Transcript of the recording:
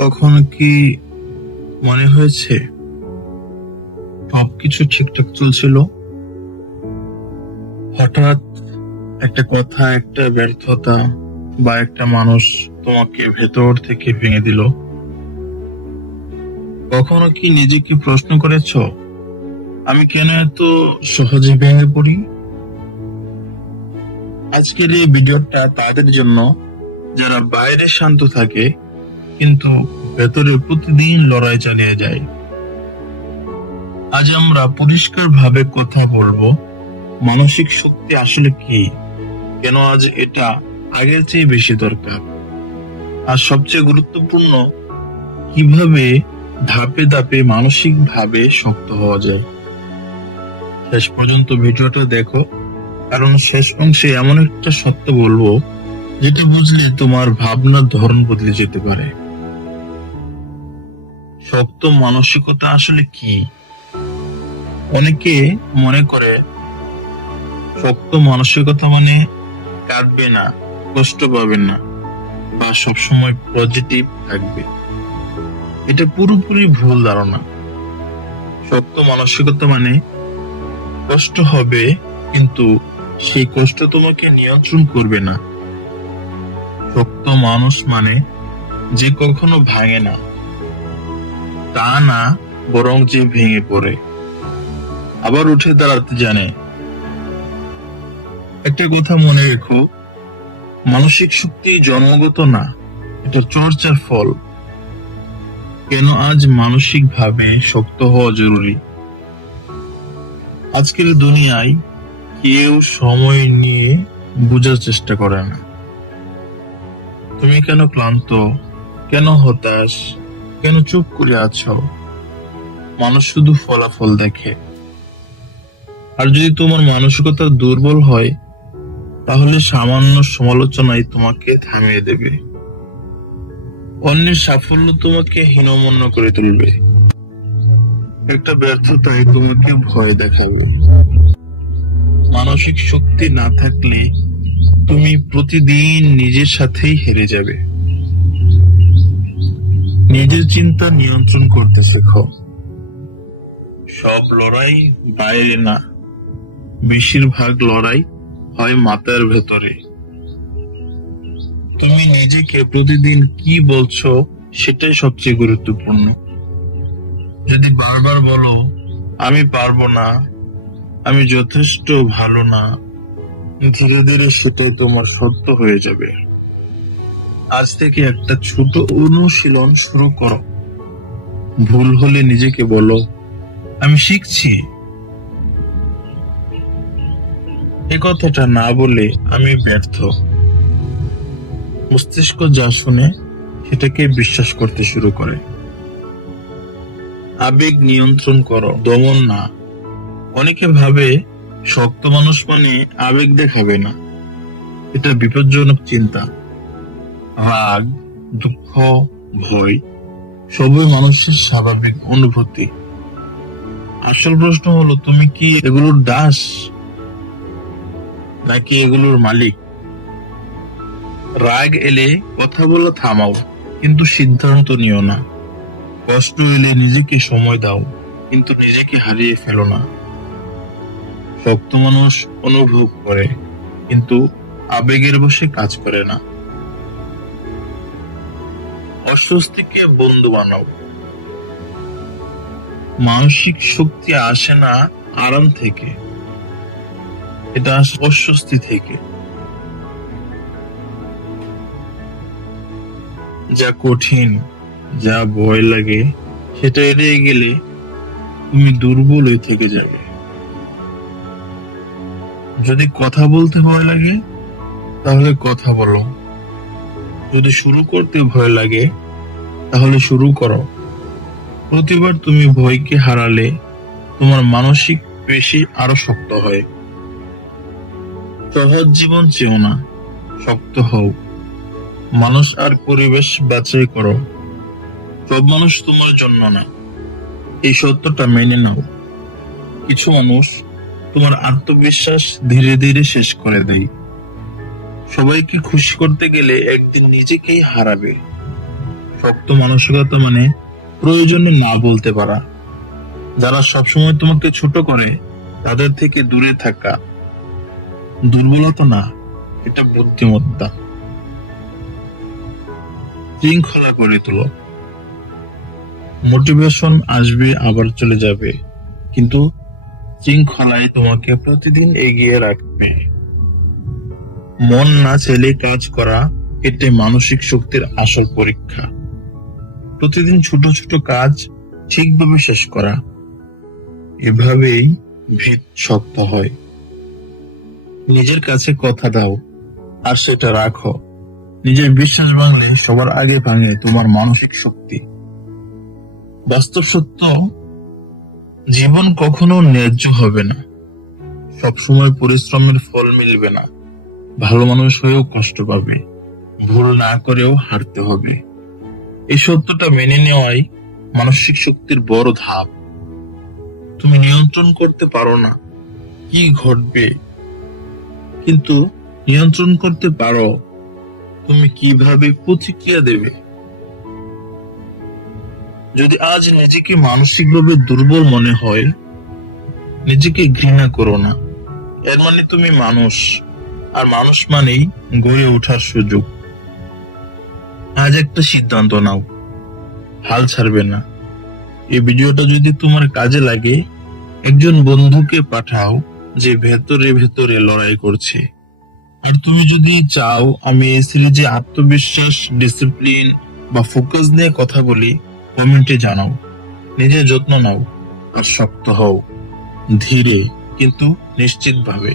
কখনো কি মনে হয়েছে সবকিছু ঠিকঠাক চলছিল, হঠাৎ একটা কথা, একটা ব্যর্থতা বা একটা মানুষ তোমাকে ভেতর থেকে ভেঙে দিল? কখনো কি নিজেকে প্রশ্ন করেছ, আমি কেন এত সহজে ভেঙে পড়ি? আজকের এই ভিডিওটা তাদের জন্য যারা বাইরে শান্ত থাকে কিন্তু ভেতরে প্রতিদিন লড়াই চালিয়ে যায়। আজ আমরা পরিষ্কার ভাবে কথা বলবো, মানসিক শক্তি আসলে কি, কেন আজ এটা আগের চেয়ে বেশি দরকার, আর সবচেয়ে গুরুত্বপূর্ণ, কিভাবে ধাপে ধাপে মানসিক ভাবে শক্ত হওয়া যায়। শেষ পর্যন্ত ভিডিওটা দেখো, কারণ শেষ অংশে এমন একটা সত্য বলবো যেটা বুঝলে তোমার ভাবনার ধরন বদলে যেতে পারে। শক্ত মানসিকতা আসলে কি? অনেকে মনে করে শক্ত মানসিকতা মানে কাঁদবে না, কষ্ট পাবে না, বা সবসময় পজিটিভ থাকবে। এটা পুরোপুরি ভুল ধারণা। শক্ত মানসিকতা মানে কষ্ট হবে, কিন্তু সেই কষ্ট তোমাকে নিয়ন্ত্রণ করবে না। শক্ত মানুষ মানে যে কখনো ভাঙে না, তা না, বরং যে ভেঙে পড়ে আবার উঠে দাঁড়াতে জানে। একটা কথা মনে রেখো, মানসিক শক্তি জন্মগত না, এটা চর্চার ফল। কেন আজ মানসিক ভাবে শক্ত হওয়া জরুরি? আজকের দুনিয়ায় কেউ সময় নিয়ে বোঝার চেষ্টা করে না। তুমি কেন ক্লান্ত, কেন হতাশ, কেন চুপ করে আছো? মানুষ শুধু ফলাফল দেখে। আর যদি তোমার মানসিকতা দুর্বল হয়, তাহলে সামান্য সমালোচনায় তোমাকে থামিয়ে দেবে। অন্যের সাফল্য তোমাকে হীনমন্য করে তুলবে। একটা ব্যর্থতায় তোমাকে ভয় দেখাবে। মানসিক শক্তি না থাকলে তুমি প্রতিদিন নিজের সাথেই হেরে যাবে। নিজের চিন্তা নিয়ন্ত্রণ করতে শেখো। সব লড়াই বাইরে না, বেশিরভাগ লড়াই হয় মাথার ভেতরে। তুমি নিজেকে প্রতিদিন কি বলছো সেটাই সবচেয়ে গুরুত্বপূর্ণ। যদি বারবার বলো আমি পারবো না, আমি যথেষ্ট ভালো না, ধীরে ধীরে সেটাই তোমার সত্য হয়ে যাবে। আজ থেকে একটা ছোট অনুশীলন শুরু করো। ভুল হলে নিজেকে বলো আমি শিখছি। এ কথাটা না বলে আমি ব্যর্থ। মস্তিষ্ক যা শুনে সেটাকে বিশ্বাস করতে শুরু করে। আবেগ নিয়ন্ত্রণ করো, দমন না। অনেকে ভাবে শক্ত মানুষ মানে আবেগ দেখাবে না। এটা বিপজ্জনক চিন্তা। রাগ, দুঃখ, ভয় সবই মানুষের স্বাভাবিক অনুভূতি। আসল প্রশ্ন হলো, তুমি কি এগুলোর দাস নাকি এগুলোর মালিক? রাগ এলে কথা বলা থামাও, কিন্তু সিদ্ধান্ত নিও না। কষ্ট এলে নিজেকে সময় দাও, কিন্তু নিজেকে হারিয়ে ফেলো না। শক্ত মানুষ অনুভব করে, কিন্তু আবেগের বশে কাজ করে না। অস্বস্তিকে বন্ধু বানাও। মানসিক শক্তি আসে না আরাম থেকে, এটা আসে অস্বস্তি থেকে। যা কঠিন, যা ভয় লাগে, সেটা এড়িয়ে গেলে তুমি দুর্বল হয়ে থেকে যাবে। যদি কথা বলতে ভয় লাগে, তাহলে কথা বলো। যদি শুরু করতে ভয় লাগে, তাহলে শুরু করো। প্রতিবার তুমি ভয়কে হারালে তোমার মানসিক পেশি আরো শক্ত হয়। সহজ জীবন চেও না, শক্ত হও। মানুষ আর পরিবেশ বাছাই করো। সব মানুষ তোমার জন্য না, এই সত্যটা মেনে নাও। কিছু মানুষ তোমার আত্মবিশ্বাস ধীরে ধীরে শেষ করে দেয়। সবাইকে খুশি করতে গেলে একদিন নিজেকেই হারাবে। শক্ত মানসিকতা মানে প্রয়োজনে না বলতে পারা। যারা সবসময় তোমাকে ছোট করে তাদের থেকে দূরে থাকা দুর্বলতা না, এটা বুদ্ধিমত্তা। শৃঙ্খলা করে তোলো। মোটিভেশন আসবে আবার চলে যাবে, কিন্তু শৃঙ্খলায় তোমাকে প্রতিদিন এগিয়ে রাখবে। মন না চাইলে কাজ করা, এটাই মানসিক শক্তির আসল পরীক্ষা। প্রতিদিন ছোট ছোট কাজ ঠিকভাবে শেষ করা, এভাবেই ভিত শক্ত হয়। নিজের কাছে কথা দাও আর সেটা রাখো। নিজের বিশ্বাস ভাঙলে সবার আগে ভাঙে তোমার মানসিক শক্তি। বাস্তব সত্য, জীবন কখনো ন্যায্য হবে না। সবসময় পরিশ্রমের ফল মিলবে না। ভালো মানুষ হয়েও কষ্ট পাবে, ভুল না করেও হারতে হবে। এই সত্যটা মেনে নেওয়াই মানসিক শক্তির বড় ধাপ। তুমি নিয়ন্ত্রণ করতে পারো না কি ঘটবে, কিন্তু নিয়ন্ত্রণ করতে পারো তুমি কিভাবে প্রতিক্রিয়া দেবে। যদি আজ নিজেকে মানসিকভাবে দুর্বল মনে হয়, নিজেকে ঘৃণা করো না। এর মানে তুমি মানুষ, আর মানুষ মানেই গড়ে ওঠার সুযোগ। আজ একটা সিদ্ধান্ত নাও, হাল ছাড়বে না। এই ভিডিওটা যদি তোমার কাজে লাগে, একজন বন্ধুকে পাঠাও যে ভেতরে ভেতরে লড়াই করছে। আর তুমি যদি চাও আমি এই সিরিজে আত্মবিশ্বাস, ডিসিপ্লিন বা ফোকাস নিয়ে কথা বলি, কমেন্টে জানাও। নিজের যত্ন নাও আর শক্ত হও, ধীরে কিন্তু নিশ্চিতভাবে।